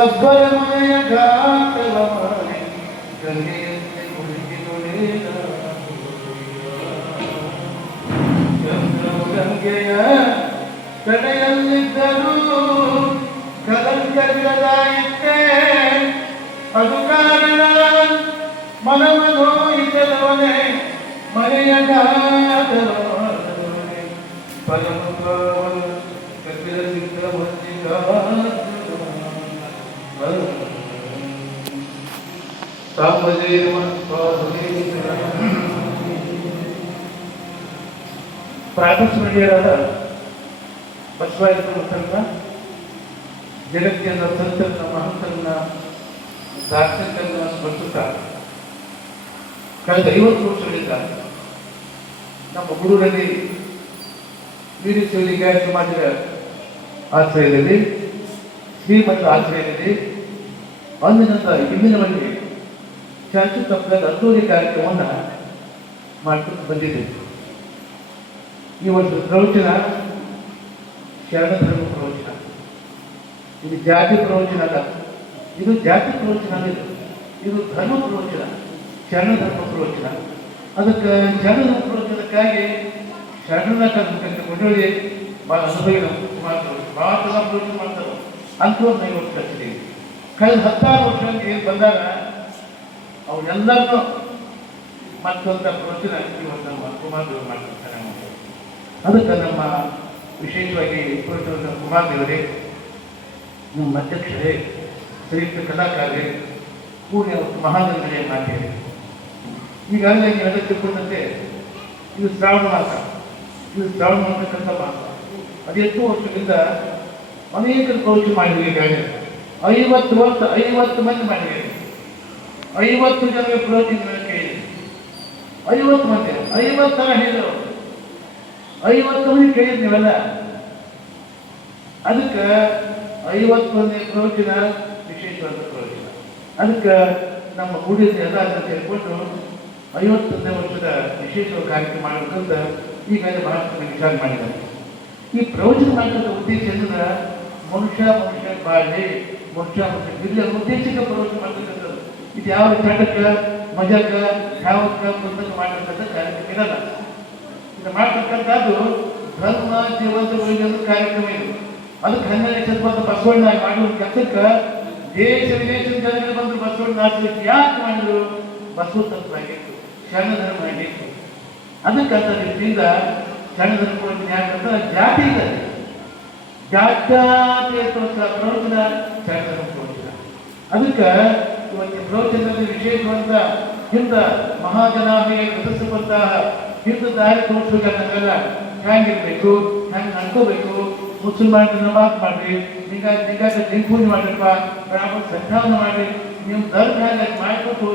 ಒಬ್ಬರ ಮನೆಯ ಗಾತವ ಮಾಡಿ ಗಂಗೆಯಂತೆ ಹುಡುಗಿ ತೊಳೆದ ಗಂಗೆಯ ಕಡೆಯಲ್ಲಿದ್ದರೂ ಕಲಂಕವಿರದಾಯಿತೆ ಅದು ಕಾರಣ ಮನವನೋ ಇದರವನೇ ಮನೆಯ ಗಾತವನೇ ಪರಮಭಾವನ ಕಪಿಲ ಸಿದ್ಧಮಂಜಿಗ ಪ್ರಾತಸ್ಮರಣೀಯರಾದ ಬಸವಾಯನ ಮುಖಂಡ ಜಗತ್ತಿನ ಸಂತರನ್ನ ಮಹಂತರನ್ನ ದಾರ್ಶನಿಕರನ್ನ ಸ್ಮರಿಸುತ್ತಾ ಕಳೆದ 50 ವರ್ಷಗಳಿಂದ ನಮ್ಮ ಗುರುರಲ್ಲಿ ವೀರಶೈವ ಲಿಂಗಾಯತ ಸಮಾಜದ ಆಶ್ರಯದಲ್ಲಿ ಶ್ರೀಮಠದ ಆಶ್ರಯದಲ್ಲಿ ಅಂದಿನಿಂದ ಇಂದಿನವರೆಗೆ ಶಾಂತಿ ತಪ್ಪದ ಅದ್ದೂರಿ ಕಾರ್ಯಕ್ರಮವನ್ನು ಮಾಡ್ಕೊಂಡು ಬಂದಿದ್ದೇವೆ. ಈ ಒಂದು ಪ್ರವಚನ ಶರಣ ಧರ್ಮ ಪ್ರವಚನ, ಇದು ಜಾತಿ ಪ್ರವಚನ ಅಲ್ಲ, ಇದು ಜಾತಿ ಪ್ರವಚನ ಅಲ್ಲ, ಇದು ಧರ್ಮ ಪ್ರವಚನ, ಶರಣ ಧರ್ಮ ಪ್ರವಚನ. ಅದಕ್ಕೆ ಶರಣ ಧರ್ಮ ಪ್ರವಚನಕ್ಕಾಗಿ ಶರಣನ ಕೊಂಡೊಳ್ಳಿ ಭಾಳ ಅನುಭವಿ ಮಾಡ್ತಾರೆ, ಭಾಳ ಜನ ಪ್ರವಚನ ಮಾಡ್ತಾರೆ ಅಂತ ಒಂದು 5 ವರ್ಷ ಕಲಿಸಿದ್ದೀವಿ. ಕಳೆದ 16 ವರ್ಷ ಏನು ಬಂದಾಗ ಅವರೆಲ್ಲರನ್ನೂ ಮತ್ತೊಂದು ಪ್ರವಚನ ಇವತ್ತು ನಮ್ಮ ಕುಮಾರ್ ದೇವರು ಮಾಡ್ತಾರೆ. ಅದಕ್ಕೆ ನಮ್ಮ ವಿಶೇಷವಾಗಿ ಪ್ರವಚನ ಕುಮಾರ್ ದೇವರೇ, ನಮ್ಮ ಅಧ್ಯಕ್ಷರೇ, ಶ್ರೇಷ್ಠ ಕಲಾಕಾರರೇ, ಕೂಡಿ ಅವತ್ತು ಮಹಾನಂದನೇ ಮಾತೇವೆ. ಈಗಾಗಲೇ ನೀವೆಲ್ಲ ತಿಳ್ಕೊಂಡಂತೆ ಇದು ಶ್ರಾವಣ ಮಾಸ, ಇದು ಶ್ರಾವಣ ಮಾಸಕ್ಕಂಥ ಮಾಸ. ಅದು 8 ವರ್ಷದಿಂದ ಅನೇಕ ಪ್ರವಚನ ಮಾಡಿದ್ವಿ. ಈಗಾಗಲೇ 50 ಮಂದಿ ಮಾಡಿದ್ದೀವಿ. 50 ಜನರಿಗೆ ಪ್ರವಚನ ಕೇಳಿದೆ. 50 ಮಂದಿ 50 ಜನ ಹೇಳಿದರು. 50 ಮಂದಿ ಕೇಳಿದ್ ನೀವೆಲ್ಲ. ಅದಕ್ಕೆ 50 ಮಂದಿ ಪ್ರವಚನ ವಿಶೇಷವಾದ ಪ್ರವಚನ. ಅದಕ್ಕೆ ನಮ್ಮ ಗುಡಿಯಲ್ಲಿ ಎಲ್ಲ ಸೇರಿಕೊಂಡು 50ನೇ ವರ್ಷದ ವಿಶೇಷವಾದ ಕಾರ್ಯಕ್ರಮ ಮಾಡಬೇಕಂತ ಈಗಾಗಲೇ ಬಹಳಷ್ಟು ವಿಚಾರ ಮಾಡಿದ್ದಾರೆ. ಈ ಪ್ರವಚನ ಮಾಡಿದ ಉದ್ದೇಶ ಅಂದ್ರೆ ಮನುಷ್ಯ ಬಾಳಿ, ಮನುಷ್ಯ ಬಿಲ್ಲಿ ಅನ್ನೋ ಉದ್ದೇಶಕ್ಕೆ ಪ್ರವಚನ ಮಾಡ್ತಕ್ಕಂಥದ್ದು. ಇದು ಯಾವ ಚಟಕ್ಕೆ, ಮಜಕ್ಕೆ, ಯಾವಕ್ಕೆ ಪುಸ್ತಕ ಮಾಡಿರ್ತಕ್ಕಂಥ ಕಾರ್ಯಕ್ರಮ ಇರಲ್ಲ. ಇದು ಮಾಡ್ತಕ್ಕಂಥದ್ದು ಧರ್ಮ ಜೀವಂತ ಉಳಿದ ಕಾರ್ಯಕ್ರಮ ಇದು. ಅದಕ್ಕೆ 12ನೇ ಶತಮಾನದ ಬಸವಣ್ಣ ಮಾಡುವ ಕೆಲಸಕ್ಕೆ ದೇಶ ವಿದೇಶದ ಜನರಿಗೆ ಬಂದು ಬಸವಣ್ಣ ಆಚರಿಸಿ ಯಾಕೆ ಮಾಡಿದ್ರು? ಬಸವ ತತ್ವ ಆಗಿತ್ತು, ಶರಣ ಧರ್ಮ ಆಗಿತ್ತು. ಅದಕ್ಕಂಥ ದೃಷ್ಟಿಯಿಂದ ಶರಣ ಧರ್ಮ ಯಾಕಂದ್ರೆ ಜಾತಿ ಇದೆ, ಜಾತ್ಯಾತೀತ ಪ್ರವಚನ ಶರಣ ಧರ್ಮ ಪ್ರವಚನ. ಅದಕ್ಕೆ ಇವತ್ತಿನ ಪ್ರವಚನದಲ್ಲಿ ವಿಶೇಷವಂತ ಹಿಂದ ಮಹಾಜನಾಭಿಗೆ ಎದುರಿಸುವಂತಹ ಹಿಂದೂ ದಾರಿ ತೋರಿಸ್ಬೇಕಂತಂದ್ರೆ ಹೆಂಗಿರ್ಬೇಕು, ಹೆಂಗೆ ನಡ್ಕೋಬೇಕು, ಮುಸಲ್ಮಾನ ನಮಾಜ್ ಮಾಡ್ರಿ, ನಿಂಗಾಗ ಪೂಜೆ ಮಾಡ್ರಪ್ಪ, ಬ್ರಾಹ್ಮಣ ಸಂಧಾನ ಮಾಡ್ರಿ, ನೀವು ಧರ್ಮ ಹೆಂಗೆ ಮಾಡ್ಕೊಂಡು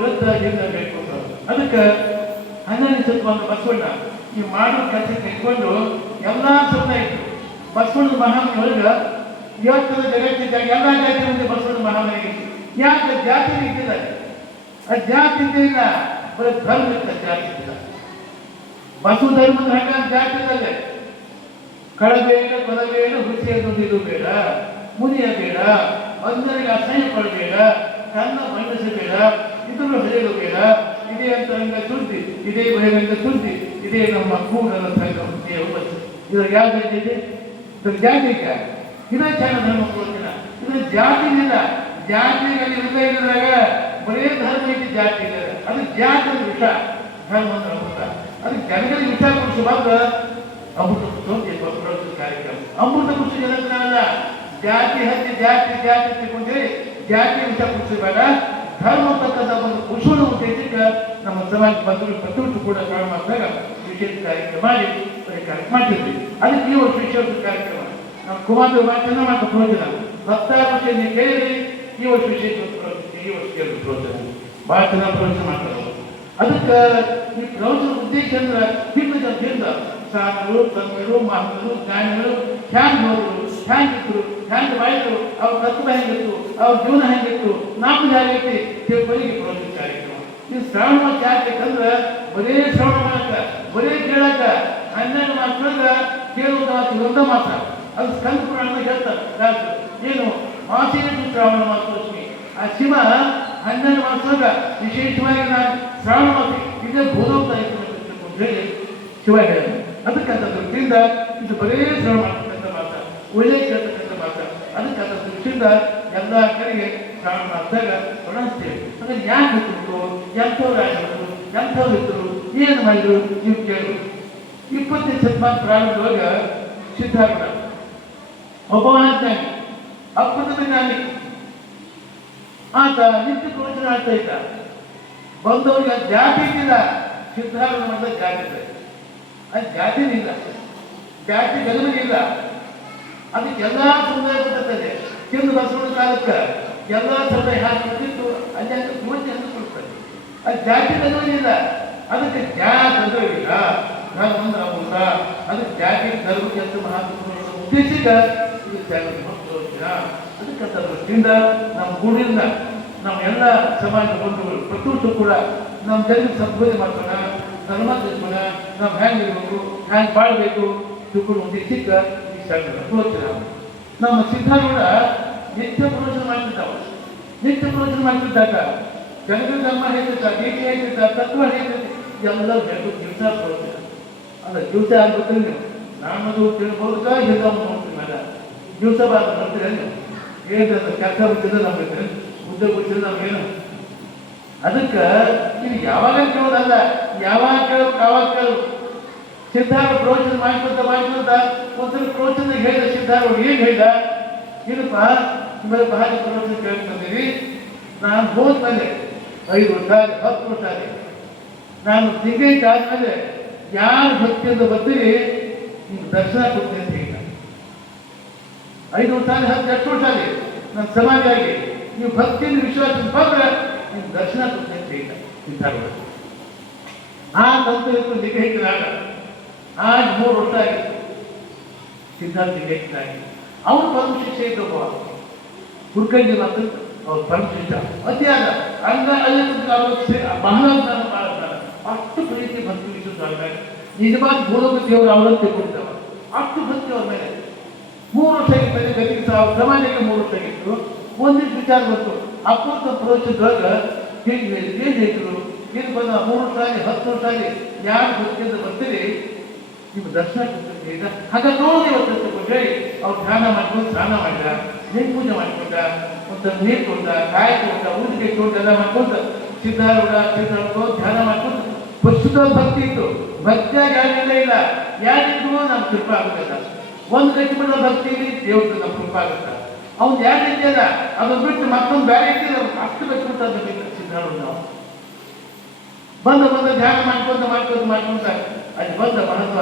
ಇರಬೇಕು. ಅದಕ್ಕೆ 12ನೇ ಶತಮಾನದ ಬಸವಣ್ಣ ಈ ಮಾಡೋ ಕೆಲಸಕ್ಕೆ ಇಟ್ಕೊಂಡು ಎಲ್ಲ ಸುತ್ತ ಇತ್ತು. ಬಸವಣ್ಣನ ಮಹಾನ್ ಒಳಗೆ ಇವತ್ತಿನ ಜಗತ್ತಿದ್ದಾಗ ಎಲ್ಲ ಜಾತಿ ಮುಂದೆ ಬಸವಣ್ಣ ಮಹಾನ್ ಆಗಿತ್ತು. ಯಾಕೆ ಜಾತಿ ಇದ್ದಿದ್ದಾರೆ? ಅದು ಜಾತಿ ಇದ್ದಿಲ್ಲ, ಬರೀ ಧರ್ಮ ಇತ್ತ, ಜಾತಿ ಇದ್ದಿಲ್ಲ. ಬಸವ ಧರ್ಮದ ಹಂಗ ಜಾತಿ ಇದ್ದಲ್ಲೇ ಕಳಬೇಡ, ಕೊಲಬೇಡ, ಹುಸಿಯನ್ನು ಇದು ಬೇಡ, ಮುನಿಯ ಬೇಡ, ಅಂದರಿಗೆ ಅಸಹ್ಯ ಪಡಬೇಡ, ಕನ್ನ ಮಂಡಿಸಬೇಡ, ಇದನ್ನು ಹರಿಯಲು ಬೇಡ. ಇದೇ ಅಂತರಂಗ ಸುದ್ದಿ, ಇದೇ ಬಹಿರಂಗ ಸುದ್ದಿ, ಇದೇ ನಮ್ಮ ಕೂಡಲ ಸಂಘ. ಇದ್ರಾಗ ಯಾವ ಜಾತಿ ಇದೆ? ಇದ್ರ ಜಾತಿ ಇದೆ. ಇದೇ ಶರಣ ಧರ್ಮ ಪ್ರವಚನ. ಇದ್ರ ಜಾತಿ ಇಲ್ಲ, ಜಾತಿಗಳಲ್ಲಿ ಇದ್ರಾಗ ಬರೇ ಧರ್ಮ ಐತಿ, ಜಾತಿ ಇದೆ. ಅದು ಜಾತಿ ವಿಷ, ಧರ್ಮ ಅಂದ್ರೆ ಅಮೃತ. ಅದಕ್ಕೆ ಜನಗಳಿಗೆ ವಿಷ ಕೊಡಿಸುವಾಗ ಅಮೃತ ಪ್ರವಚನ ಕಾರ್ಯಕ್ರಮ. ಅಮೃತ ಕುಡಿಸಿ ಜನಗಳಲ್ಲ, ಜಾತಿ ಹತ್ತಿ ಜಾತಿ ಜಾತಿ ತಿಳ್ಕೊಂಡ್ರೆ ಜಾತಿ ವಿಷ ಕುಡಿಸಬೇಡ, ಧರ್ಮ ಅಂತಕ್ಕಂಥ ಒಂದು ಕುಶಲ ಉದ್ದೇಶಕ್ಕೆ ನಮ್ಮ ಸಮಾಜ ಬಂಧುಗಳು ಪ್ರತಿಯೊಂದು ಕೂಡ ಕಾರಣ ಮಾಡಿದಾಗ ವಿಶೇಷ ಕಾರ್ಯಕ್ರಮ ಮಾಡಿ ಕಾರ್ಯಕ್ರಮ ಮಾಡ್ತಿದ್ವಿ. ಅದಕ್ಕೆ ಈ ವರ್ಷ ವಿಶೇಷ ಕಾರ್ಯಕ್ರಮ ನಮ್ಮ ಕುಮಾರ್ ಭಾಳ ಚೆನ್ನಾಗಿ ಮಾಡ್ತಾ ಪ್ರವಚನ 16 ವರ್ಷ ನೀವು ಕೇಳಿದ್ರಿ. ಈ ವರ್ಷ ವಿಶೇಷ ಪ್ರವಚನ, ಈ ವರ್ಷ ಕೇಳಿದ ಪ್ರವಚನ ಭಾಳ ಚೆನ್ನಾಗಿ ಪ್ರವಚನ ಮಾಡ್ತಾರೆ. ಅದಕ್ಕೆ ಈ ಪ್ರವಚನ ಉದ್ದೇಶ ಅಂದ್ರೆ ಹಿಂದ ಸಾಧುಗಳು, ತಂದರು, ಮಹಂತರು, ಜ್ಞಾನಿಗಳು ಹ್ಯಾಂಗೆ ಹೋದ್ರು, ಹ್ಯಾಂಗಿದ್ರು, ಹ್ಯಾಂಗೆ ಬಾಯಿದ್ರು, ಅವ್ರ ತತ್ವ ಹೆಂಗಿತ್ತು, ಅವ್ರ ಜೀವನ ಹೆಂಗಿತ್ತು, ನಾಲ್ಕು ಜಾಗೈತಿ ತಿಳ್ಕೊಳ್ಳಿಗೆ ಪ್ರವಚನ ಕಾರ್ಯಕ್ರಮ. ಈ ಶ್ರಾವಣ ಮಾಸ ಯಾಕಂದ್ರೆ ಬರೇ ಶ್ರವಣ ಮಾಡಕ, ಬರೇ ಕೇಳಕ, 12 ಮಾಸದಾಗ ಕೇಳುವುದು ಮಾತು ಒಂದ ಮಾಸ. ಅದು ಸ್ಕಂದ ಪುರಾಣ ಹೇಳ್ತಾರೆ ಏನು ಮಾಸಿಕ ಶ್ರಾವಣ ಮಾಸೋಸ್ಮಿ. ಆ ಶಿವ 12 ಮಾಸದಾಗ ವಿಶೇಷವಾಗಿ ನಾನು ಶ್ರಾವಣ ಮಾಸ ಇದೇ ಭೂಲೋಕ ಅಂತ ಹೇಳಿ ಶಿವ ಹೇಳಿದ. ಅದಕ್ಕಂತ ದೃಷ್ಟಿಯಿಂದ ಇದು ಬರೇ ಶ್ರವಣ ಮಾಡ್ತಕ್ಕಂಥ ಮಾಸ, ಒಳ್ಳೆ ಕೇಳ್ತಕ್ಕಂಥ ಮಾಸ. ಅದಕ್ಕಂತ ದೃಷ್ಟಿಯಿಂದ ಎಲ್ಲ ಕಡೆಗೆ ಶ್ರಾವಣ ಮಾಸದಾಗ ಹೊರಡಿಸ್ತೇವೆ. ಹಾಗಾಗಿ ಯಾಕೆ ಗೊತ್ತಿತ್ತು, ಎಂಥವ್ರು ಆಗಿದ್ರು, ಎಂಥವ್ರು ಇದ್ರು, ಏನು ಮಾಡಿದ್ರು ನೀವು ಕೇಳಿದ್ರು. 20ನೇ ಶತಮಾನ ಪ್ರಾರಂಭದೊಳಗ ಸಿದ್ಧಾರೂಢ ಒಬ್ಬ ಜ್ಞಾನಿ, ಅದ್ಭುತದ ಜ್ಞಾನಿ. ಆತ ನಿತ್ಯ ಪ್ರವಚನ ಆಗ್ತಾ ಇದ್ದ. ಬಂದವರಿಗೆ ಜಾತಿ ಇಲ್ಲ. ಸಿದ್ಧಾರೂಢ ಮಾಡಿದ ಜಾತಿ ಇದೆ, ಅದು ಜಾತಿನಿಲ್ಲ, ಜಾತಿ ಗಗನಿಲ್ಲ. ಅದಕ್ಕೆಲ್ಲ ಸಮುದಾಯ ಬರ್ತದೆ. ಕೆಂದು ಬಸವಣ್ಣ ಕಾಲಕ್ಕೆ ಎಲ್ಲ ಸಮುದಾಯ ಹಾಕಿತ್ತು, ಅಲ್ಲಿ ಅಂತ ಪೂಜೆ ಅಂತ ಕೊಡ್ತಾರೆ. ಅದು ಜಾತಿ ಗಗನಿಲ್ಲ. ಅದಕ್ಕೆ ಜಾತಿ ಅಂದ್ರೆ ಇಲ್ಲ, ಧರ್ಮ ಅಮೂಲ. ಅದಕ್ಕೆ ಜಾತಿ ಧರ್ಮಕ್ಕೆ ಎಷ್ಟು ಮಹತ್ವ ಉದ್ದೇಶಿಕ ಇದು ಪ್ರವಚನ. ಅದಕ್ಕಂತ ದೃಷ್ಟಿಯಿಂದ ನಮ್ಮ ಗೂಡಿಂದ ನಮ್ಮ ಎಲ್ಲ ಸಮಾಜ ಬಂಧುಗಳು ಪ್ರತಿಯೊಂದು ಕೂಡ ನಮ್ಮ ಜನರಿಗೆ ಸಂಬೋಧನೆ ಮಾಡ್ಕೋಣ, ಧರ್ಮ ತಿಳ್ಕೋಣ, ನಾವು ಹೆಂಗಿರ್ಬೇಕು, ಹ್ಯಾಂಗೆ ಬಾಳ್ಬೇಕು ತಿಳ್ಕೊಂಡು ಉದ್ದೇಶಿಕ ಈ ಸಣ್ಣ ಪ್ರವಚನ. ನಮ್ಮ ಸಿದ್ಧಾರೂಢ ನಿತ್ಯ ಪ್ರವಚನ ಮಾಡ್ತಿದ್ದಾವ. ನಿತ್ಯ ಪ್ರವಚನ ಮಾಡ್ತಿದ್ದಾಗ ಜನಗಳ ಧರ್ಮ ಹೇಳ್ತಿದ್ದ, ನೀತಿ ಹೇಳ್ತಿದ್ದ, ತತ್ವ ಹೇಳ್ತಿದ್ದ, ಎಲ್ಲ ಹೇಳ್ಬೇಕು. ದಿವಸ ಪ್ರವಚನ ಅಲ್ಲ, ದಿವಸ ಆಗ್ಬೇಕಲ್ಲ. ನೀವು ನಾನದು ತಿಳ್ಬೋದಕ್ಕ ಇಲ್ಲ ನೋಡ್ತೀನಿ ಮೇಲೆ ದಿವಸ ಬಾರ ಬರ್ತೀರ ನೀವು ಹೇಳಿದ್ರೆ ಕೆಲಸ ಬಿಟ್ಟಿದ್ರೆ ನಮ್ಗೆ ಉದ್ಯೋಗ ಬಿಟ್ಟಿದ್ರೆ ನಮ್ಗೇನು. ಅದಕ್ಕೆ ಇದು ಯಾವಾಗ ಕೇಳೋದಲ್ಲ, ಯಾವಾಗ ಕೇಳಬೇಕು ಯಾವಾಗ ಕೇಳಬೇಕು. ಸಿದ್ಧಾರ್ಥ ಪ್ರವಚನ ಮಾಡ್ಕೊಂತ ಒಂದ್ಸಲ ಪ್ರವಚನ ಹೇಳಿದ ಸಿದ್ಧಾರ್ಥ ಏನು ಹೇಳಿದ, ಏನಪ್ಪ ನಿಮ್ಮಲ್ಲಿ ಬಹಳ ಪ್ರವಚನ ಕೇಳ್ಕೊಂತೀವಿ. ನಾನು ಹೋದ್ಮೇಲೆ 5 ವರ್ಷ ಆಗಿ 10 ವರ್ಷ ಆಗಿ ನಾನು ತಿಂಗಳಿಗೆ ಆದ್ಮೇಲೆ ಯಾರು ಭಕ್ತಿಯಿಂದ ಬರ್ತೀರಿ ನಿಮ್ಗೆ ದರ್ಶನ ಕೊಡ್ತೀನಿ ಅಂತ ಹೇಳಿದ. 5 ವರ್ಷ ಆಗಿ 10 ವರ್ಷ ಆಗಿ ನನ್ನ ಸಮಾಜ ಆಗಿ ನೀವು ಭಕ್ತಿಯಿಂದ ವಿಶ್ವಾಸದಿಂದ ಬಂದ್ರೆ ನಿಮ್ಗೆ ದರ್ಶನ ಕೊಡ್ತೀನಿ ಅಂತ ಹೇಳಿದ ಸಿದ್ಧಾರೂಢ. ಆ ತಂತ್ರ ನಿಗೆ ಹಿಡಿದಾಗ ಆಗ 3 ವರ್ಷ ಆಗಿತ್ತು ಸಿದ್ಧಾರ್ಥ ನಿಗೆ ಹಿಡಿದಾಗಿ. ಅವನು ಪರಮ ಶಿಕ್ಷೆ ಇದ್ದಪ್ಪ ಹುಡ್ಕಂಡಿ ಮತ್ತು ಅವ್ರು ಪರಮ ಶಿಕ್ಷ ಅತ್ಯಾಗ ಹಂಗ ಅಲ್ಲಿ ಬಹಳ ಅಷ್ಟು ಪ್ರೀತಿ ಭಕ್ತಿ ವಿಶ್ವಾಸ ನಿಜವಾದ ಮೂಲಕ ದೇವರು ಅವರನ್ನು ತಿಳ್ಕೊಂಡಿದ್ದಾವ. ಅಷ್ಟು ಭಕ್ತಿ ಅವ್ರ ಮೇಲೆ. 3 ವರ್ಷ ಆಗಿತ್ತು ಗತಿಗೆ ಸಮಾಜಕ್ಕೆ 3 ವರ್ಷ ಆಗಿತ್ತು. ಒಂದಿಷ್ಟು ವಿಚಾರ ಬಂತು. ಅಪ್ಪಂತ ಪ್ರವಚನದೊಳಗೆ ಹೇಗೆ ಹೇಳಿದ್ರು, ಏನು ಹೇಳಿದ್ರು, ಏನು ಬಂದ 3 ವರ್ಷ ಆಗಿ 10 ವರ್ಷ ಆಗಿ ಯಾರು ಭಕ್ತಿಯಿಂದ ಬರ್ತೀರಿ ನಿಮ್ಮ ದರ್ಶನ ಕೊಡ್ತೀನಿ ಹೇಳಿದ. ಹಾಗೆ ನೋಡಿ ಇವತ್ತು ಹೇಳಿ ಅವ್ರು ಧ್ಯಾನ ಮಾಡ್ಕೊಂಡು ಸ್ನಾನ ಮಾಡಿದ, ನೀರು ಪೂಜೆ ಮಾಡ್ಕೊಂಡ, ಒಂದು ನೀರು ಕೊಡ್ದ, ಕಾಯಿ ಕೊಡ್ದ, ಊಟಿಗೆ ಕೊಡ್ದ, ಎಲ್ಲ ಮಾಡ್ಕೊಂಡ ಸಿದ್ಧಾರೂಢ ಧ್ಯಾನ ಮಾಡ್ಕೊಂಡು ಪರಿಶುದ್ಧ ಭಕ್ತಿ ಇತ್ತು. ಭಕ್ತಿಯಾಗಿ ಯಾರಿಲ್ಲ ಇಲ್ಲ, ಯಾರಿಗೂ ನಮ್ಮ ಕೃಪೆ ಆಗುತ್ತಲ್ಲ. ಒಂದು ಗಟ್ಟಿ ಬಿಡೋ ಭಕ್ತಿಯಲ್ಲಿ ದೇವ್ರಿಗೆ ನಮ್ಮ ಕೃಪೆ ಆಗುತ್ತೆ. ಅವ್ನು ಯಾರು ಇದ್ದಿಲ್ಲ ಅದನ್ನು ಬಿಟ್ಟು ಮತ್ತೊಂದು ಬೇರೆ ಇದ್ದಿಲ್ಲ, ಅಷ್ಟು ಗಟ್ಟಿಬಿಟ್ಟು ಅದು ಬೇಕು ಸಿದ್ಧಾರೂಢ. ನಾವು ಬಂದ ಧ್ಯಾನ ಮಾಡ್ಕೊಂತ ಅಲ್ಲಿ ಬಂದ ಮಹತ್ವ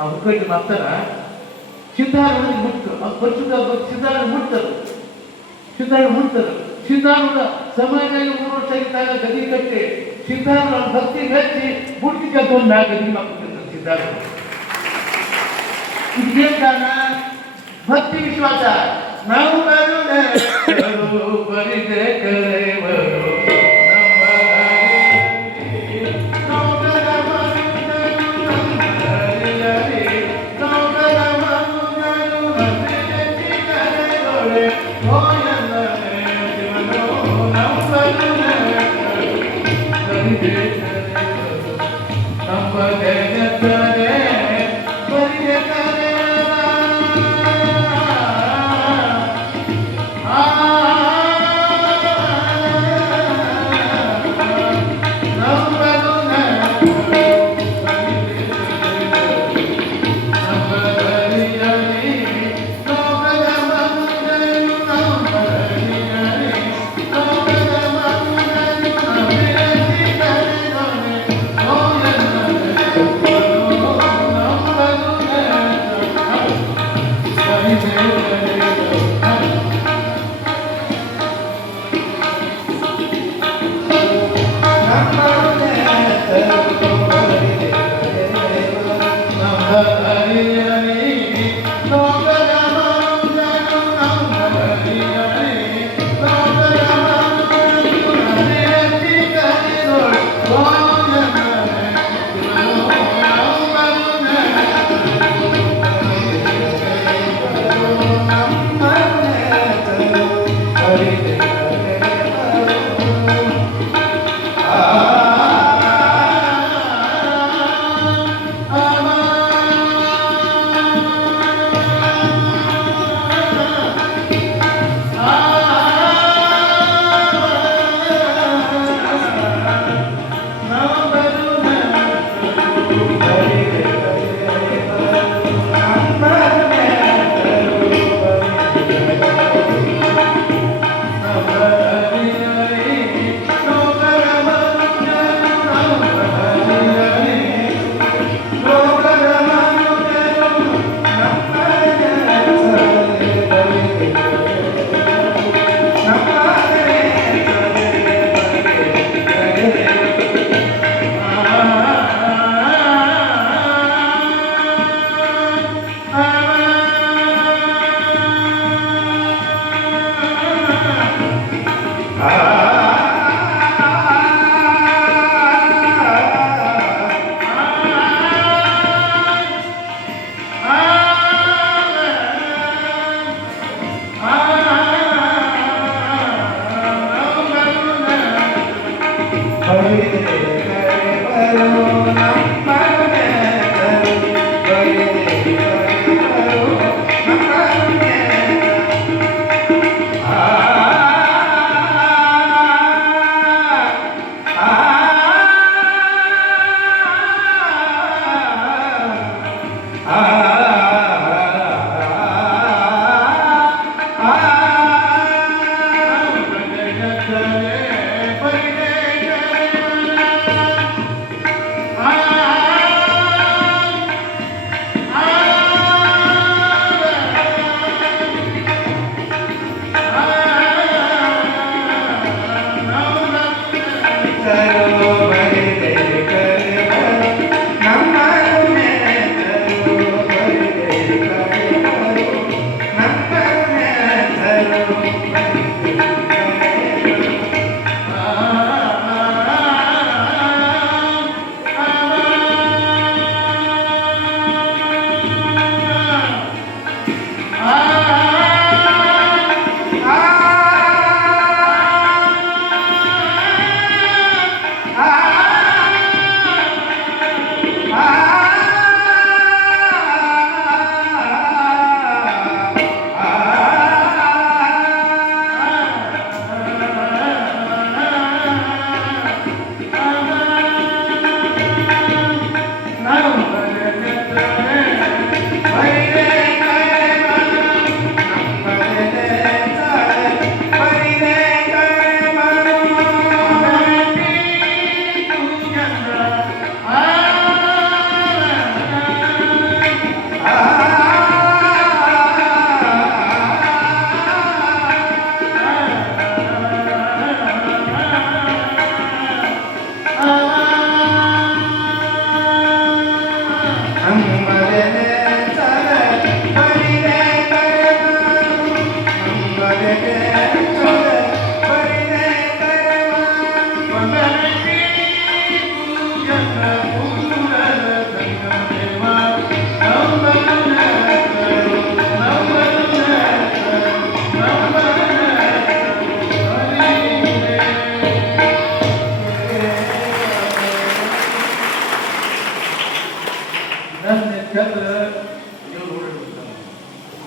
ಅವ್ರು ಹುಡುಕಿ ಮಾಡ್ತಾರ. ಸಿದ್ಧಾರೂಢನಿಗೆ ಮುಟ್ತು, ಅವ್ರು ಪರಿಶುದ್ಧ ಸಿದ್ಧಾರೂಢ ಮುಟ್ತರು. ಸಿದ್ಧಾರೂಢ ಸಮಾಜ 3 ವರ್ಷ ಆಗಿದ್ದಾಗ ಗದಿ ಕಟ್ಟಿ ಸಿದ್ಧಾರೂಢ ಭಕ್ತಿ ಹಚ್ಚಿ ಮುಟ್ಟಿ ಕಲ್ತ್ಕೊಂಡು ಮ್ಯಾಗ ಗದಿ ಮಾಡ್ಕೊತಿರ್ತಾರೆ ಸಿದ್ಧಾರೂಢ. ಇದಕ್ಕೇನು ಕಾರಣ? ಭಕ್ತಿ ವಿಶ್ವಾಸ. ನಾವು ಬರಿದೆ ಕರೆವರು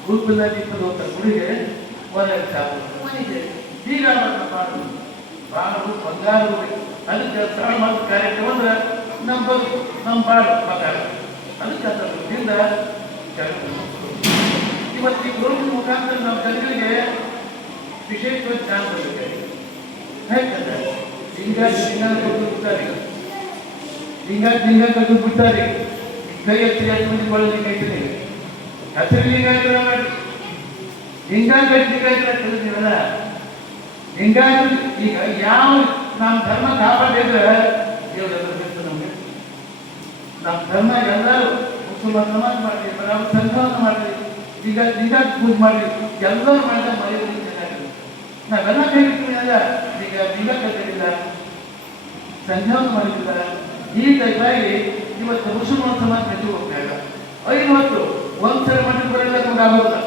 ಗುರುಕುಲದಲ್ಲಿ ಹೋಗ್ತಾರೆ ಗುಡಿಗೆ ಒಂದೆರಡು ಸಾವಿರ ಮನೆಗೆ ಈಗ ಮಾಡೋದು ಬಾಳು ಬಂಗಾರ ಅದಕ್ಕೆ ಸರಳ ಮಾತು ಕಾರ್ಯಕ್ರಮ ಅಂದ್ರೆ ನಮ್ಮ ಬದುಕು ನಮ್ಮ ಬಾಳು ಬಂಗಾರ ಅದಕ್ಕೆ ಅದರಿಂದ ಇವತ್ತು ಈ ಗುರುಗಳ ಮುಖಾಂತರ ನಮ್ಮ ಜನಗಳಿಗೆ ವಿಶೇಷವಾದ ಜ್ಞಾನ ಬರಬೇಕು. ಯಾಕಂದ್ರೆ ಹಿಂಗಾಗಿ ಹಿಂಗಾಗಿ ಕರ್ಕೊಂಡು ಬಿಡ್ತಾರೆ, ಹಿಂಗಾಗಿ ಕರ್ಕೊಂಡು ಬಿಡ್ತಾರೆ. ಕೈ ಹತ್ತಿರ ಮಂದಿ ಕೊಳ್ಳಿ ಕೈತೀನಿ ಹಸಿರು ಹಿಂಗಾಯ್ತು ಮಾಡಿ ಹಿಂಗಾಗಿ ಕಲಿತೀವಲ್ಲ. ಹಿಂಗಾಗಿ ಈಗ ಯಾವ ನಮ್ಮ ಧರ್ಮ ಕಾಪಾಡಿದ್ರೆ ದೇವರೆಲ್ಲ ಬೇಕು ನಮಗೆ. ನಮ್ಮ ಧರ್ಮ ಎಲ್ಲರೂ ಮುಸಲ್ಮಾನ ನಮಾಜ್ ಮಾಡ್ತೀವಿ, ನಾವು ಸಂಘವನ್ನು ಮಾಡ್ತೀವಿ, ಈಗ ಹಿಂಗಾಗಿ ಪೂಜೆ ಮಾಡಿ ಎಲ್ಲರೂ ಮಾಡಿದ ಮಳೆಯಲ್ಲಿ ಚೆನ್ನಾಗಿದೆ. ನಾವೆಲ್ಲ ಕಲಿತೀವಿ ಅಲ್ಲ, ಈಗ ಹಿಂಗ ಕಲಿತಿಲ್ಲ, ಸಂಘವನ್ನು ಮಾಡಿಲ್ಲ. ಈ ಟೈಪಾಗಿ ಇವತ್ತು ಮುಸಲ್ಮಾನ ಸಮಾಜ ಕಟ್ಟಿ ಹೋಗ್ತಾ ಇಲ್ಲ. 5 ಹೊತ್ತು ಒಂದ್ಸಲ ಮಠಕ್ಕೆ ಬರಲ್ಲ ನಮ್ಗೆ ಆಗೋದಿಲ್ಲ.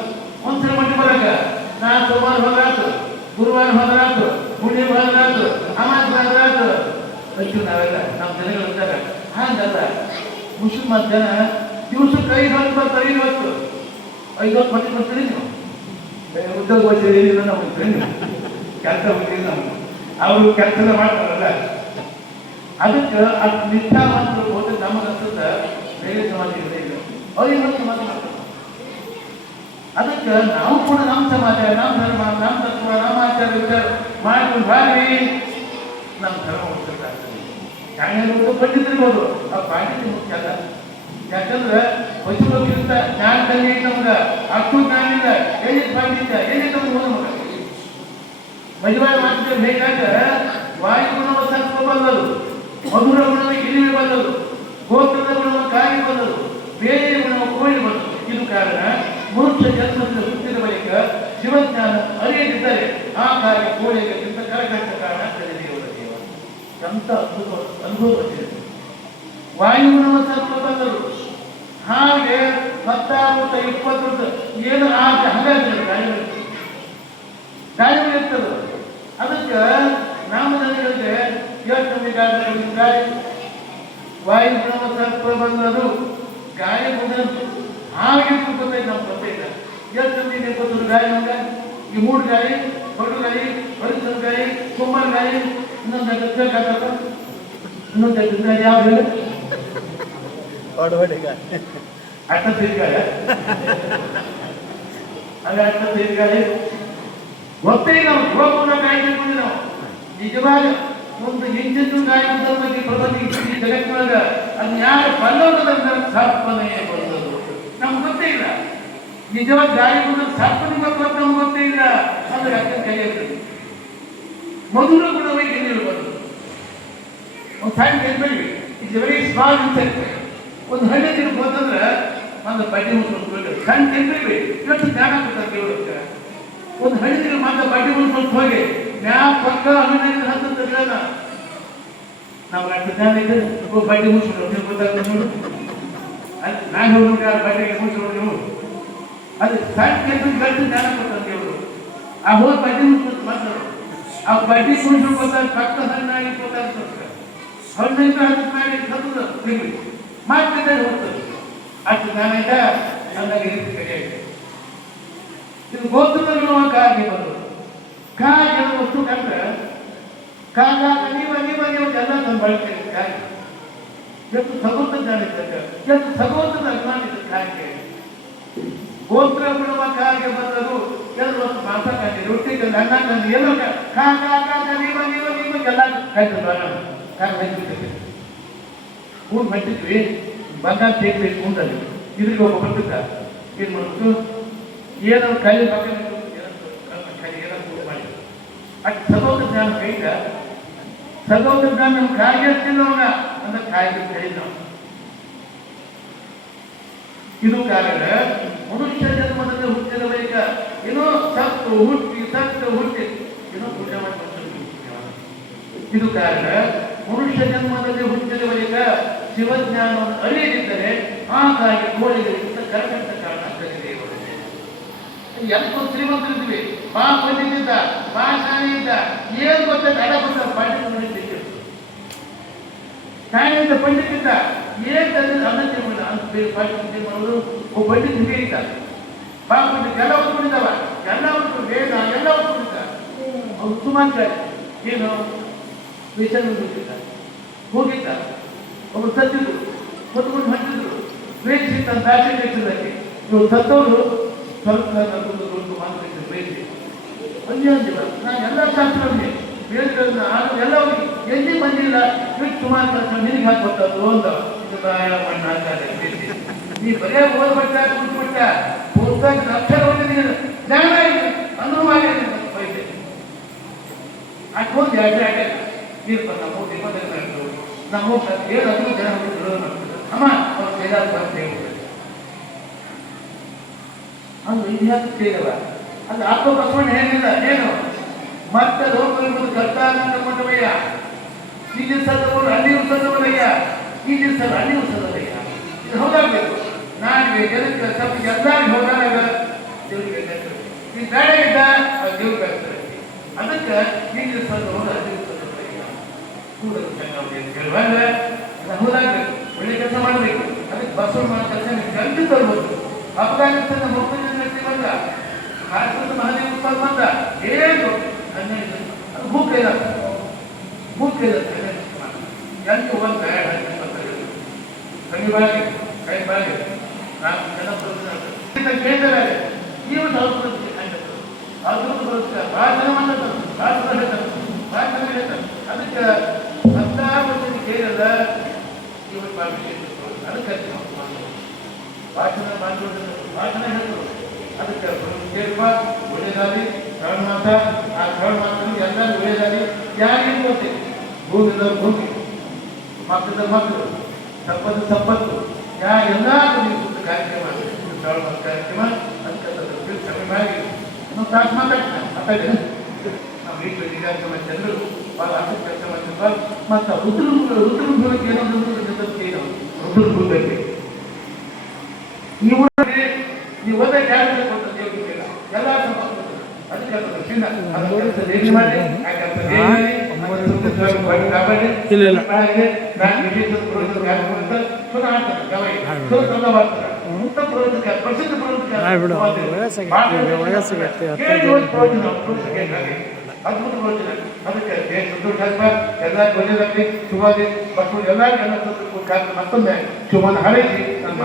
ಒಂದ್ಸಲ ಮಠ ಬರಕ ನಾ ಸೋಮವಾರ ಹೋಗಾತು, ಗುರುವಾರ ಹೋದ್ರಾತು, ಹುಣ್ಣಿಮೆ ಹೋದ್ರಾತು, ಅಮಾಸ್ ಹೋದ್ರಾತು ಹಚ್ಚು ನಾವೆಲ್ಲ ನಮ್ಮ ಜನಗಳು ಅಂತಾರೆ. ಹಾಗಲ್ಲ, ಮುಸಲ್ಮಾನ್ ಜನ ದಿವಸಕ್ಕೆ 5 ಹೊತ್ತು ಬರ್ತಾರೆ. 5 ಹೊತ್ತು 5 ಹೊತ್ತು ಮಟ್ಟಿಗೆ ಬರ್ತೀರಿ ನೀವು. ಉದ್ಯೋಗ ಹೋಗ್ತೀರಿ ಏನಿಲ್ಲ ನಾವು ಹೋಗ್ತೀರಿ ನೀವು ಕೆಲಸ ಹೋಗ್ತೀರಿ ನಾವು. ಅವರು ಕೆಲಸ ಮಾಡ್ತಾರಲ್ಲ, ಅದಕ್ಕೆ ಅದು ನಿಷ್ಠಾವಂತರು ಹೋದ್ರೆ ನಮಗೆ ಅನ್ಸುತ್ತ ಬೇರೆ ಸಮಾಜ ಇದೆ ಇಲ್ಲ, ಅವ್ರಿಗೆ ಸಮಾಜ ಮಾಡ್ತಾರೆ. ಅದಕ್ಕೆ ನಾವು ಕೂಡ ನಮ್ಮ ಸಮಾಜ, ನಮ್ಮ ಧರ್ಮ, ನಮ್ಮ ತತ್ವ, ನಮ್ಮ ಆಚಾರ ವಿಚಾರ ಮಾಡ್ಕೊಂಡು ಬಾರಿ ನಮ್ಮ ಧರ್ಮ ಉಳಿಸಬೇಕಾಗ್ತದೆ. ಯಾರು ಪಂಡಿತರಿರ್ಬೋದು, ಆ ಪಾಂಡಿತ್ಯ ಮುಖ್ಯ ಅಲ್ಲ. ಯಾಕಂದ್ರೆ ಪಶುಪಕ್ಷಿಂತ ಜ್ಞಾನ ಕಲಿ ನಮ್ಗೆ ಅಷ್ಟು ಜ್ಞಾನ ಇಲ್ಲ. ಏನಿದೆ ಪಾಂಡಿತ್ಯ, ಏನಿದೆ ನಮ್ಗೆ ಓದ ಮಗ ಮದುವೆ ಮಾಡ್ತಿದ್ದೇವೆ. ಬೇಕಾಗ ವಾಯು ಗುಣವ ಸತ್ವ ಬಂದದು, ಮಧುರ ಗುಣವ ಇಳಿವೆ ಬಂದದು, ಗೋತ್ರದ ಗುಣವ ಕಾಯಿ ಬಂದದು, ಬೇರೆ ಗುಣವ ಕೋಳಿ ಬಂದದು. ಇದು ಕಾರಣ ಮನುಷ್ಯ ಜನ್ಮದಿಂದ ಹುಟ್ಟಿದ ಬಳಿಕ ಶಿವಜ್ಞಾನ ಅರಿಯದಿದ್ದರೆ ಆ ಕಾರ್ಯ ಕೋಳಿಗಳಿಂದ ಕರಕಟ್ಟ ಕಾರಣ ದೇವರ ದೇವ ಅಂತ ಅನುಭವ ಬಂದಿದೆ. ವಾಯುಗುಣವ ಸತ್ವ ಬಂದರು. ಹಾಗೆ 10 20 ಏನು ಹಂಗಾಗ್ತದೆ ಗಾಯಗಳಿರ್ತದೆ. ಅದಕ್ಕೆ ನಮ್ಮ ಜನಗಳಿಗೆ ಯೋಚನೆ ಗಾಯ ವಾಯುಗುಣವ ಸತ್ವ ಬಂದರು ಗಾಯ ಬಂದಂತು. ಹಾಗೆ ಗೊತ್ತಾಯ್ತು ನಮ್ಮ ಗೊತ್ತಿಲ್ಲ. ಯೋಚನೆ ಗೊತ್ತದು ಗಾಯ ಹಂಗ ಈ 3 ಗಾಯ, ಹೊಡು ಗಾಯ, ಪರಿಸರ ಗಾಯ, ಕುಂಬಾರ ಗಾಯ, ಇನ್ನೊಂದು ಯಾವ ಹೇಳ ಅಟ್ಟ ತಿರ್ಗಾಯ ಅದೇ ಅಟ್ಟ ತಿರ್ಗಾಯ ಗೊತ್ತೇ ನಾವು ಯುವಕನ ಗಾಯ ತಿಳ್ಕೊಂಡ್ವಿ ನಾವು. ನಿಜವಾಗ ಒಂದು ಇಂಚಿನ ಗಾಯ ಬಗ್ಗೆ ಪ್ರಬಂಧ ಜಗತ್ತಿನೊಳಗ ಅದನ್ನ ಯಾರು ಬಲ್ಲೋದಂದ್ರೆ ಸರ್ಪನೆಯೇ ಬಂದದು ನಮ್ಗೆ ಗೊತ್ತೇ ಇಲ್ಲ. ನಿಜವಾದ ಗಾಯ ಬಂದ್ರೆ ಸರ್ಪನೆ ಗೊತ್ತ ನಮ್ಗೆ ಗೊತ್ತೇ ಇಲ್ಲ. ಅಂದ್ರೆ ಅಕ್ಕನ ಕೈ ಇರ್ತದೆ. ಮಧುರ ಗುಣವಾಗಿ ಏನಿರ್ಬೋದು. ಒಂದು ಸಣ್ಣ ನೆನ್ಬೇಡಿ, ಇಟ್ಸ್ ವೆರಿ ಸ್ಮಾಲ್ ಇನ್ಸೆಕ್ಟ್. ಒಂದು ಹಣ್ಣು ತಿನ್ಬೋದಂದ್ರೆ ಒಂದು ಬಡ್ಡಿ ಮುಸ್ಕೊಂಡು ಸಣ್ಣ ನೆನ್ಬೇಡಿ. ಇವತ್ತು ಜ್ಞಾನ ಕೊಡ್ತಾರೆ ದೇವರಕ್ಕೆ. ಒಂದು ಹಣ್ಣಿನ ಮಾತ್ರ ಬಡ್ಡಿ ಮುಸ್ಕೊಂಡು ಹೋಗಿ ಪಕ್ಕ ಹಣ್ಣಿನ ಹತ್ತದ ನಾವು ಅಷ್ಟು ಜ್ಞಾನ ಇದೆ. ಬಡ್ಡಿ ಮುಸ್ಕೊಂಡು ಗೊತ್ತಾಗ್ತದೆ ನೋಡು. ಅಲ್ಲಿ ನಾನು ಹೋಗಿ ಬಡ್ಡಿಗೆ ಮುಸ್ಕೊಂಡು ನೀವು ಅದು ಸಣ್ಣ ಕೆಲಸ ಗಟ್ಟು ಜ್ಞಾನ ಕೊಡ್ತಾರೆ ದೇವರು. ಆ ಹೋಗಿ ಬಡ್ಡಿ ಮುಸ್ಕೊಂಡು ಮಾತಾಡೋದು. ಆ ಬಡ್ಡಿ ಮುಸ್ಕೊಂಡು ಗೊತ್ತಾಗ ಪಕ್ಕ ಹಣ್ಣಾಗಿ ಗೊತ್ತಾಗ್ತದೆ. ಹಣ್ಣಿಂದ ಹಣ್ಣಾಗಿ ಹತ್ತದ ತಿರುಗಿ ಮಾಡ್ತಿದ್ದರೆ ಹೋಗ್ತದೆ. ಅಷ್ಟು ಜ್ಞಾನ ಇದೆ ಚೆನ್ನಾಗಿ ಕರೆಯಾಗಿದೆ. ಇದು ಗೋತ್ರಗಳು ಕಾಗೆ ಬಂದರು. ಕಾಗೆ ವಸ್ತು ಕಂಡ್ರೆ ಕಾಗ ನೀವು ಎಲ್ಲ ತಂದು ಬಳಕೆ ಕಾಗೆ ಎಷ್ಟು ಸಗೋತ್ರ ಜ್ಞಾನ ಇದ್ದಾಗ ಎಷ್ಟು ಸಗೋತ್ರದ ಅಭಿಮಾನ ಇದ್ದ ಕಾಗೆ. ಗೋತ್ರ ಬಿಡುವ ಕಾಗೆ ಬಂದರು. ಎಲ್ಲರೂ ಹೊತ್ತು ಮಾತಾಡಿ ರೊಟ್ಟಿ ತಂದು ಅನ್ನ ತಂದು ಎಲ್ಲೋ ಕಾಗ ನೀವು ಎಲ್ಲ ಕಾಯ್ತದ ಕಾಗೆ ಬೈತಿರ್ತೇವೆ. ಕೂಡ್ ಬಂದಿದ್ವಿ ಬಂಗಾರ ತೆಗ್ಬೇಕು ಕೂಡಲ್ಲಿ ಇದ್ರಿಗೆ ಒಬ್ಬ ಬರ್ತಿದ್ದ. ಏನು ಮಾಡ್ಬಿಟ್ಟು ಏನೋ ಕೈ ಬಗ್ಗೆ ಏನೋ ಮಾಡಿ ಅಷ್ಟು ಸಗೋತ್ರ ಜ್ಞಾನ ಕೈಗ ಸಗೋತ್ರ ಜ್ಞಾನ ನಮ್ಮ ಕಾಯಿಗೆ ಹಚ್ಚಿಲ್ಲವಾಗ ಅಂದ್ರೆ ಕಾಯಿಗೆ ಹೇಳಿಲ್ಲ ನಾವು. ಇದು ಕಾರಣ ಮನುಷ್ಯ ಜನ್ಮದಲ್ಲಿ ಹುಟ್ಟಿದ ಬಳಿಕ ಏನೋ ಸತ್ತು ಹುಟ್ಟಿ ಏನೋ ಪುಣ್ಯ ಮಾಡಿ. ಇದು ಕಾರಣ ಮನುಷ್ಯ ಜನ್ಮದಲ್ಲಿ ಹುಟ್ಟಿದ ಬಳಿಕ ಶಿವಜ್ಞಾನವನ್ನು ಅರಿಯದಿದ್ದರೆ ಆ ಕಾರ್ಯ ಕೋಳಿಗಳಿಂದ ಕರಕಟ್ಟ ಕಾರಣ ದೇವರು. ಎಂಟು ಶ್ರೀಮಂತರಿದ್ವಿ, ಬಾ ಪಂಡಿತಿದ್ದ, ಬಾ ಶಾಲೆ ಇದ್ದ, ಏನು ಗೊತ್ತಾಗ ಅಡ ಗೊತ್ತ ಪಂಡಿತ ಶಾಲೆಯಿಂದ ಪಂಡಿತಿದ್ದ ಏನ್ ತಂದಿದ್ದು ಅನ್ನ ತಿನ್ಬಿಡ ಅಂತ ಪಾಠ ಮಾಡೋದು. ಒಬ್ಬ ಪಂಡಿತ ಹಿಂಗೆ ಇದ್ದ, ಬಾ ಪಂಡಿತ ಎಲ್ಲ ಓದ್ಕೊಂಡಿದ್ದಾವ, ಎಲ್ಲ ಓದ್ಕೊಂಡು ವೇದ ಎಲ್ಲ ಓದ್ಕೊಂಡಿದ್ದ. ಅವ್ರು ಸುಮಾರು ಏನು ವಿಷಯ ಹೋಗಿದ್ದ. ಒಬ್ಬರು ಸತ್ತಿದ್ರು, ಹೊತ್ಕೊಂಡು ಹಂಚಿದ್ರು, ವೇಷಿತ್ತ ದಾಸೆ ವೇಷದಲ್ಲಿ ಇವರು ಸತ್ತವರು ಸ್ವಲ್ಪ ಮಾತುಕತೆ ವೇಷಿ ಒಂದೇ ಅಂದಿಲ್ಲ. ನಾನು ಎಲ್ಲ ಶಾಸ್ತ್ರವನ್ನೇ ವೇದಗಳನ್ನ ಎಲ್ಲ ಎಲ್ಲಿ ಬಂದಿಲ್ಲ. ಇಷ್ಟು ಸುಮಾರು ಕೆಲಸ ನಿನಗೆ ಹಾಕಿ ಬರ್ತದ್ದು ಅಂತ ಮಣ್ಣು ಹಾಕ್ತಾರೆ. ನೀ ಬರೇ ಓದ್ಬಿಟ್ಟ ಕುಟ್ಬಿಟ್ಟ ಪುಸ್ತಕ ಅಕ್ಷರ ಓದಿದ ಜ್ಞಾನ ಇದೆ ಅಂದ್ರೂ ಮಾಡಿ ಬೈತೆ ಹಾಕೋದು ಎರಡು ನೀರು ಬಂದ ನಮ್ಮ ಹೇಳೋದು ಜನ ಅಮ್ಮ ಅವ್ರು ಸೇದಾರು ಬಂದು ಹೇಳ್ತಾರೆ. ಅದು ಇತಿಹಾಸ ಸೇರಲ್ಲ. ಅದು ಆತ್ಮಪ್ರಸವಣೆ ಏನಿಲ್ಲ. ಏನು ಮತ್ತೆ ಲೋಕವಿರುವುದು ಕರ್ತಾನಂದ ಮಂಡವಯ್ಯ, ಈ ದಿವಸದವರು ಅಲ್ಲಿಯೂ ಸದವರಯ್ಯ, ಈ ದಿವಸ ಅಲ್ಲಿಯೂ ಸದವಯ್ಯ. ಇದು ಹೋಗಾಗಬೇಕು. ನಾಡಿಗೆ ಜನಕ್ಕೆ ಸ್ವಲ್ಪ ಎಲ್ಲಾರಿಗೆ ಹೋದಾಗ ದೇವರಿಗೆ ಈ ಬೇಡ ಇದ್ದ ದೇವ್ರು ಬರ್ತಾರೆ. ಅದಕ್ಕೆ ಅದಕ್ಕೆ ಈಗ ಸಂದವರು ಕೂಡಲು ಚೆನ್ನಾಗಿ ಹೇಳುವಾಗ ಹುಲಾಗಬೇಕು, ಒಳ್ಳೆ ಕೆಲಸ ಮಾಡಬೇಕು. ಅದಕ್ಕೆ ಬಸವಣ್ಣ ಮಾಡೋ ಕೆಲಸ ನೀವು ಜಲ್ದಿ ತರ್ಬೋದು. ಅಫ್ಘಾನಿಸ್ತಾನ ಬಂದ ಭಾರತದ ಮಹಾದೇವ ಉತ್ಸವ ಬಂದ ಏನು ಅದು ಭೂಕೈಲ ಎಂಟು ಒಂದು ಕೈ ಬಾಗಿ ನಾನು ಜನ ಕೇಳಿದರೆ ನೀವು ಭಾಳ ಜನ ಮಾಡ್ತಾರೆ, ಭಾಳ ಜನ ಹೇಳ್ತಾರೆ. ಅದಕ್ಕೆ ಸಂತಾಪದಲ್ಲಿ ಕೇಳಲ್ಲ ಇವತ್ತು ಅದಕ್ಕೆ ಭಾಷಣ ಭಾಷಣ ಹೇಳ್ತಾರೆ. ಅದಕ್ಕೆ ಕೇಳುವ ಒಳ್ಳೆಯದಾಗಿ ಸರಳ ಮಾತ, ಆ ಸರಳ ಮಾತನ್ನು ಎಲ್ಲರೂ ಒಳ್ಳೆಯದಾಗಿ ಯಾರಿಗೂ ಗೊತ್ತಿಲ್ಲ. ಭೂಮಿದವರು ಭೂಮಿ, ಮಕ್ಕಳ ಮಕ್ಕಳು, ಸಂಪತ್ತು ಎಲ್ಲ ಕಾರ್ಯಕ್ರಮ ಸರಳ ಮಾತು ಕಾರ್ಯಕ್ರಮ. ಅದಕ್ಕೆ ಸಮಯವಾಗಿ ಇನ್ನೊಂದು ತಾಸು ಮಾತಾಡಿದೆ. ನಾವು ಈ ಕಾರ್ಯಕ್ರಮ ಜನರು ಭಾಳ ಆಸಕ್ತಿ ಕೆಲಸ ಮಾಡ್ತಿರ್ಬ. ಮತ್ತು ರುದ್ರಭೂಮಿಗೆ ಏನೋ ರುದ್ರಭೂಮಿಗೆ ನೀವು ಒಂದೇ ಕ್ಯಾಬಿನೆ ಕೊಟ್ಟು ದೇವರಿಲ್ಲ ಎಲ್ಲ ಅದಕ್ಕೆ ರೇಡಿ ಮಾಡಿ ಅದ್ಭುತ ಪ್ರಯೋಜನ. ಅದಕ್ಕೆ ಸಂತೋಷ ಎಲ್ಲ ಒಳ್ಳೆಯದಾಗಲಿ, ಶುಭಾದಿ ಮತ್ತು ಎಲ್ಲ ಕಾರ್ಯಕ್ರಮ ಮತ್ತೊಮ್ಮೆ ಶುಭನ ಹಾರೈಸಿ ನನ್ನ